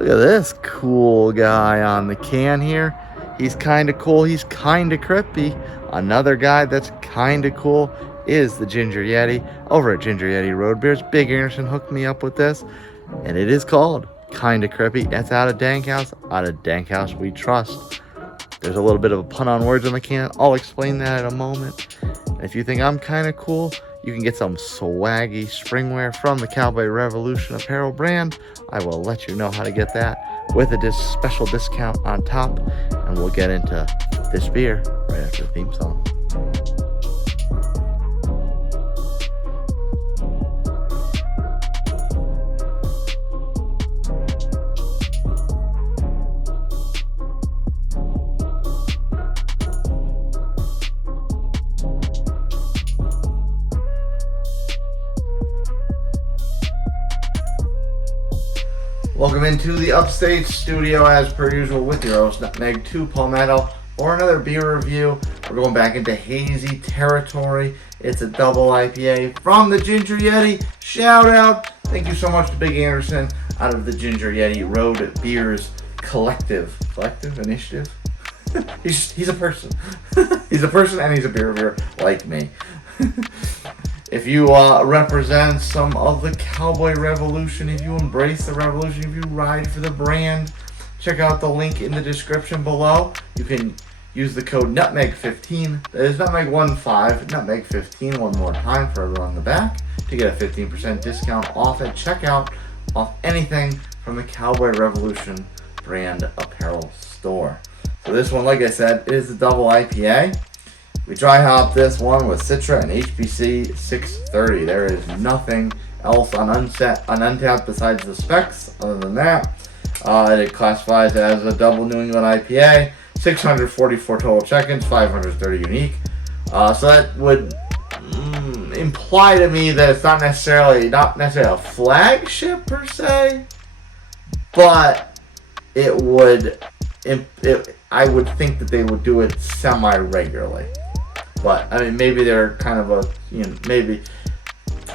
Look at this cool guy on the can here. He's kind of cool. He's kind of crippy. Another guy that's kind of cool is the Ginger Yeti over at Ginger Yeti Road Beers. Big Anderson hooked me up with this, and it is called Kind of Crippy. That's out of DankHouse. Out of DankHouse we trust. There's a little bit of a pun on words on the can. I'll explain that in a moment. And if you think I'm kind of cool, you can get some swaggy springwear from the Cowboy Revolution apparel brand. I will let you know how to get that with a special discount on top. And we'll get into this beer right after the theme song. Welcome into the Upstate Studio as per usual with your host Nutmeg 2 Palmetto for another beer review. We're going back into hazy territory. It's a double IPA from the Ginger Yeti. Shout out. Thank you so much to Big Anderson out of the Ginger Yeti Road Beers Collective Initiative. he's a person. He's a person and he's a beer reviewer like me. If you represent some of the Cowboy Revolution, if you embrace the revolution, if you ride for the brand, check out the link in the description below. You can use the code NUTMEG15. That is NUTMEG15, NUTMEG15 one more time for everyone in the back to get a 15% discount off at checkout off anything from the Cowboy Revolution brand apparel store. So this one, like I said, is a double IPA. We dry hop this one with Citra and HBC-630. There is nothing else on Untapped besides the specs. Other than that, it classifies as a double New England IPA. 644 total check-ins, 530 unique. So that would imply to me that it's not necessarily a flagship per se, but it would. I would think that they would do it semi-regularly. But, I mean, maybe they're kind of a, maybe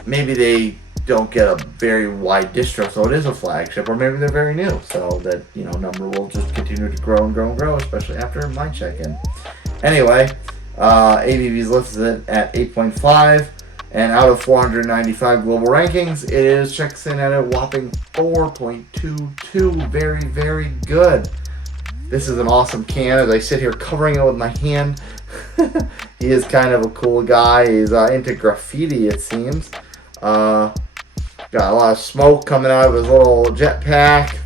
they don't get a very wide distro, so it is a flagship, or maybe they're very new, so that, number will just continue to grow and grow and grow, especially after my check-in. Anyway, ABV's listed at 8.5, and out of 495 global rankings, checks in at a whopping 4.22. Very, very good. This is an awesome can as I sit here covering it with my hand. He is kind of a cool guy. He's into graffiti, it seems. Got a lot of smoke coming out of his little jetpack.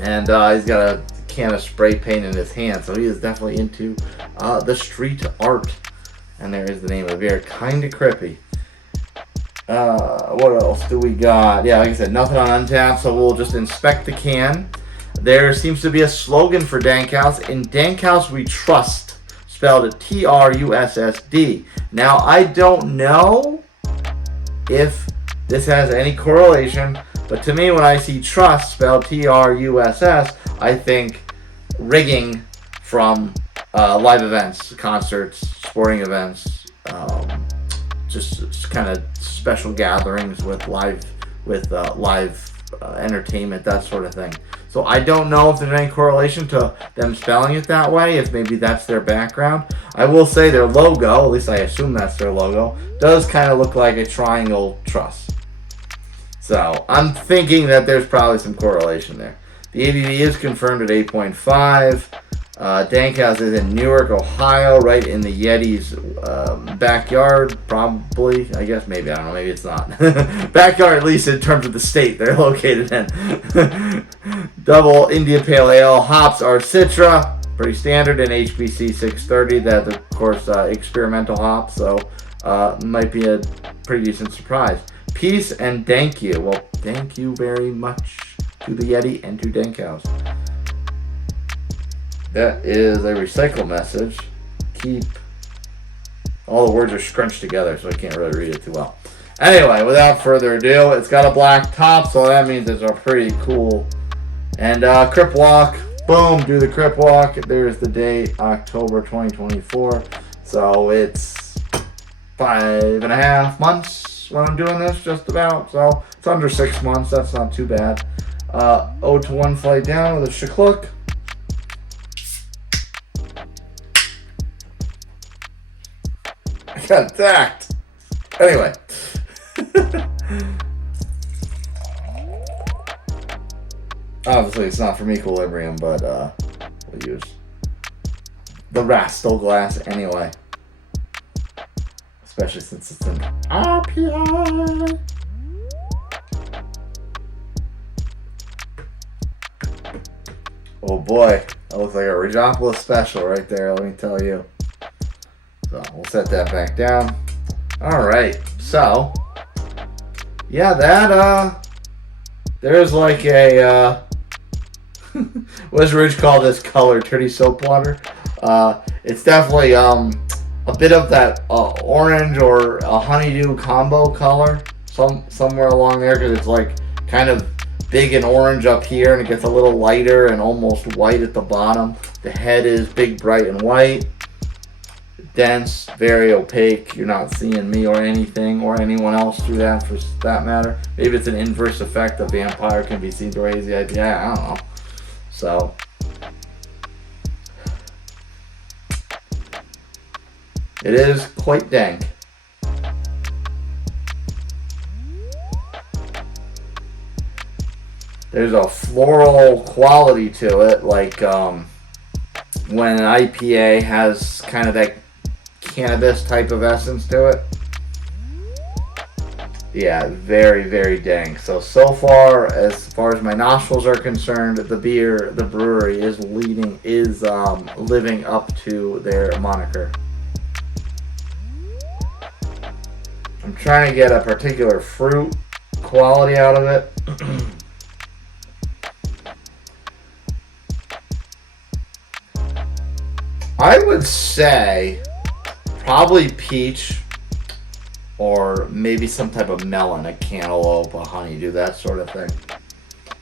And he's got a can of spray paint in his hand. So he is definitely into the street art. And there is the name of the beer. Kinda Crippy. What else do we got? Yeah, like I said, nothing on Untapped. So we'll just inspect the can. There seems to be a slogan for DankHouse. In DankHouse we trust. Spelled TRUSSD. Now, I don't know if this has any correlation, but to me, when I see trust spelled TRUSS, I think rigging from live events, concerts, sporting events, just kind of special gatherings with live entertainment, that sort of thing. So I don't know if there's any correlation to them spelling it that way, if maybe that's their background. I will say their logo, at least I assume that's their logo, does kind of look like a triangle truss. So I'm thinking that there's probably some correlation there. The ABV is confirmed at 8.5. DankHouse is in Newark, Ohio, right in the Yeti's backyard, probably. I guess maybe, I don't know, maybe it's not. Backyard, at least in terms of the state they're located in. Double India Pale Ale. Hops are Citra, pretty standard, and HBC-630. That's, of course, experimental hops, so might be a pretty decent surprise. Peace and thank you. Well, thank you very much to the Yeti and to DankHouse. That is a recycle message. All the words are scrunched together, so I can't really read it too well. Anyway, without further ado, it's got a black top, so that means it's a pretty cool. And Crip Walk, boom, do the Crip Walk. There's the date, October 2024. So it's 5.5 months when I'm doing this, just about. So it's under 6 months. That's not too bad. 0 to 1 flight down with a shakluk. I got attacked. Anyway. Obviously, it's not from equilibrium, but we'll use the Rastal glass anyway. Especially since it's an IPA. Oh boy, that looks like a Regopolis special right there, let me tell you. So we'll set that back down. Alright, so yeah, that there's like a what does Ridge call this color? Dirty soap water. It's definitely a bit of that orange or a honeydew combo color, somewhere along there, because it's like kind of big and orange up here, and it gets a little lighter and almost white at the bottom. The head is big, bright, and white. Dense, very opaque. You're not seeing me or anything or anyone else through that, for that matter. Maybe it's an inverse effect. A vampire can be seen through a hazy IPA. I don't know. So it is quite dank. There's a floral quality to it, like when an IPA has kind of that cannabis type of essence to it. Yeah, very, very dank. So far as my nostrils are concerned, the brewery is living up to their moniker. I'm trying to get a particular fruit quality out of it. I would say probably peach, or maybe some type of melon, a cantaloupe, a honeydew, that sort of thing.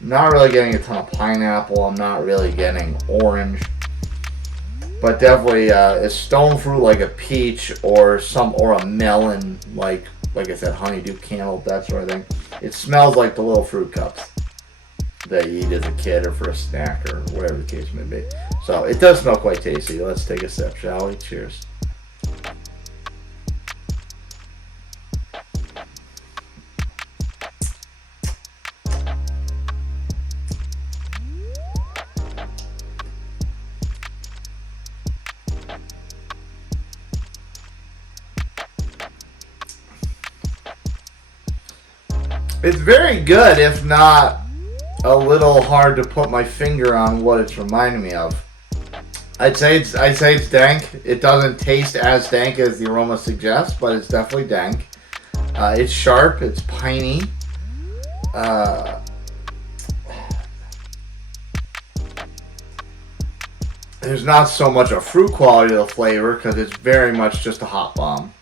I'm not really getting a ton of pineapple. I'm not really getting orange, but definitely a stone fruit like a peach or a melon, like I said, honeydew, cantaloupe, that sort of thing. It smells like the little fruit cups that you eat as a kid or for a snack or whatever the case may be. So it does smell quite tasty. Let's take a sip, shall we? Cheers. It's very good, if not a little hard to put my finger on what it's reminding me of. I'd say it's dank. It doesn't taste as dank as the aroma suggests, but it's definitely dank. It's sharp. It's piney. There's not so much a fruit quality to the flavor because it's very much just a hop bomb.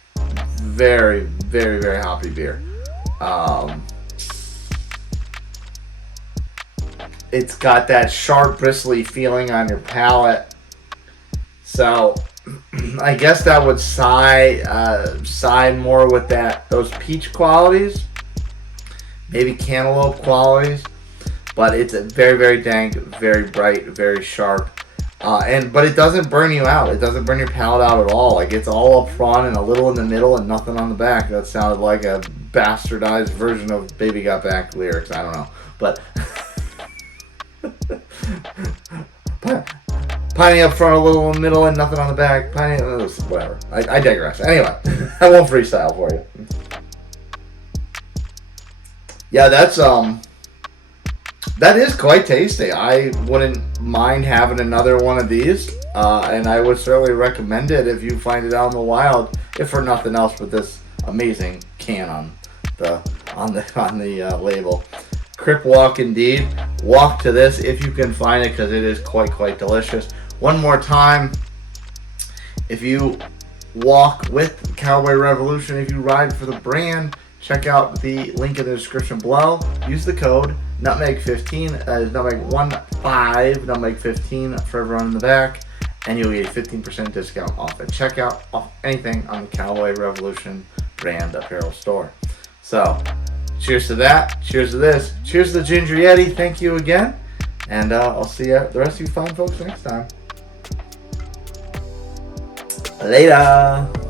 Very, very, very hoppy beer. It's got that sharp, bristly feeling on your palate. So I guess that would side more with those peach qualities, maybe cantaloupe qualities. But it's a very, very dank, very bright, very sharp, but it doesn't burn you out. It doesn't burn your palate out at all. Like, it's all up front and a little in the middle and nothing on the back. That sounded like a bastardized version of Baby Got Back lyrics. I don't know, but. Piney up front, a little in the middle, and nothing on the back. Piney, whatever. I digress. Anyway, I won't freestyle for you. Yeah, that is quite tasty. I wouldn't mind having another one of these, and I would certainly recommend it if you find it out in the wild. If for nothing else, but this amazing can on the label. Crip Walk indeed. Walk to this if you can find it, because it is quite delicious. One more time, if you walk with Cowboy Revolution, if you ride for the brand, check out the link in the description below. Use the code Nutmeg15, that is Nutmeg15, Nutmeg15 for everyone in the back, and you'll get a 15% discount off at checkout off anything on the Cowboy Revolution brand apparel store. So cheers to that. Cheers to this. Cheers to the Ginger Yeti. Thank you again. And I'll see you, the rest of you fine folks next time. Later.